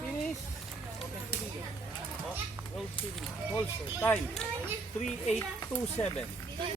Finish. Okay, sige. Roll steady. Holster. Time. 3827.